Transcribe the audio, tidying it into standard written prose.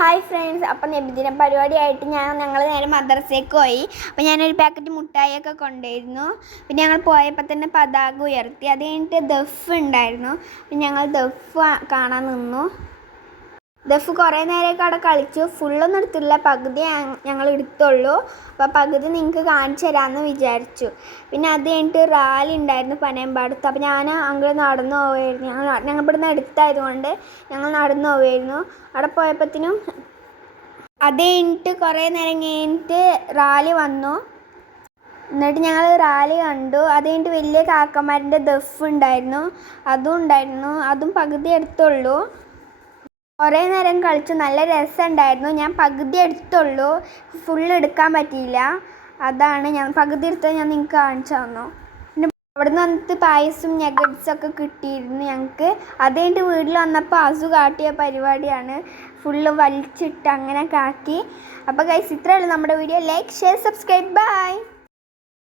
Hi friends, അപ്പം നബിദിന പരിപാടിയായിട്ട് ഞങ്ങൾ നേരെ മദ്രസയ്ക്ക് പോയി. അപ്പോൾ ഞാനൊരു പാക്കറ്റ് മുട്ടായിയൊക്കെ കൊണ്ടുവരുന്നു. പിന്നെ ഞങ്ങൾ പോയപ്പോൾ തന്നെ പതാക ഉയർത്തി. അത് കഴിഞ്ഞിട്ട് ദഫ് ഉണ്ടായിരുന്നു. പിന്നെ ഞങ്ങൾ ദഫ് കാണാൻ നിന്നു. ദഫ് കുറേ നേരമൊക്കെ അവിടെ കളിച്ചു. ഫുള്ളൊന്നും എടുത്തില്ല, പകുതി ഞങ്ങൾ എടുത്തുള്ളൂ. അപ്പോൾ പകുതി നിങ്ങൾക്ക് കാണിച്ചു തരാമെന്ന് വിചാരിച്ചു. പിന്നെ അത് കഴിഞ്ഞിട്ട് റാലി ഉണ്ടായിരുന്നു പനയമ്പാടത്ത്. അപ്പോൾ ഞാൻ അങ്ങോട്ട് നടന്നു പോവുമായിരുന്നു. ഞങ്ങൾ ഇവിടുന്ന് എടുത്തായതുകൊണ്ട് ഞങ്ങൾ നടന്നു പോവുമായിരുന്നു. അവിടെ പോയപ്പോഴത്തേനും അത് കഴിഞ്ഞിട്ട് കുറേ നേരം കഴിഞ്ഞിട്ട് റാലി വന്നു. എന്നിട്ട് ഞങ്ങൾ റാലി കണ്ടു. അത് കഴിഞ്ഞിട്ട് വലിയ കാക്കമാരിൻ്റെ ദഫ് ഉണ്ടായിരുന്നു, അതും പകുതി എടുത്തുള്ളൂ. കുറേ നേരം കളിച്ചു, നല്ല രസമുണ്ടായിരുന്നു. ഞാൻ പകുതി എടുത്തുള്ളൂ, ഫുള്ള് എടുക്കാൻ പറ്റിയില്ല. അതാണ് ഞാൻ പകുതി എടുത്തത്, ഞാൻ നിങ്ങൾക്ക് കാണിച്ചു തന്നു. പിന്നെ അവിടെ നിന്ന് വന്നിട്ട് പായസം നഗറ്റ്സൊക്കെ കിട്ടിയിരുന്നു ഞങ്ങൾക്ക്. അത് കഴിഞ്ഞിട്ട് വീട്ടിൽ വന്നപ്പോൾ അസു കാട്ടിയ പരിപാടിയാണ്, ഫുള്ള് വലിച്ചിട്ട് അങ്ങനെ കാക്കി. അപ്പോൾ ഗൈസ്, ഇത്രയേ ഉള്ളൂ നമ്മുടെ video. Like, share, subscribe, by.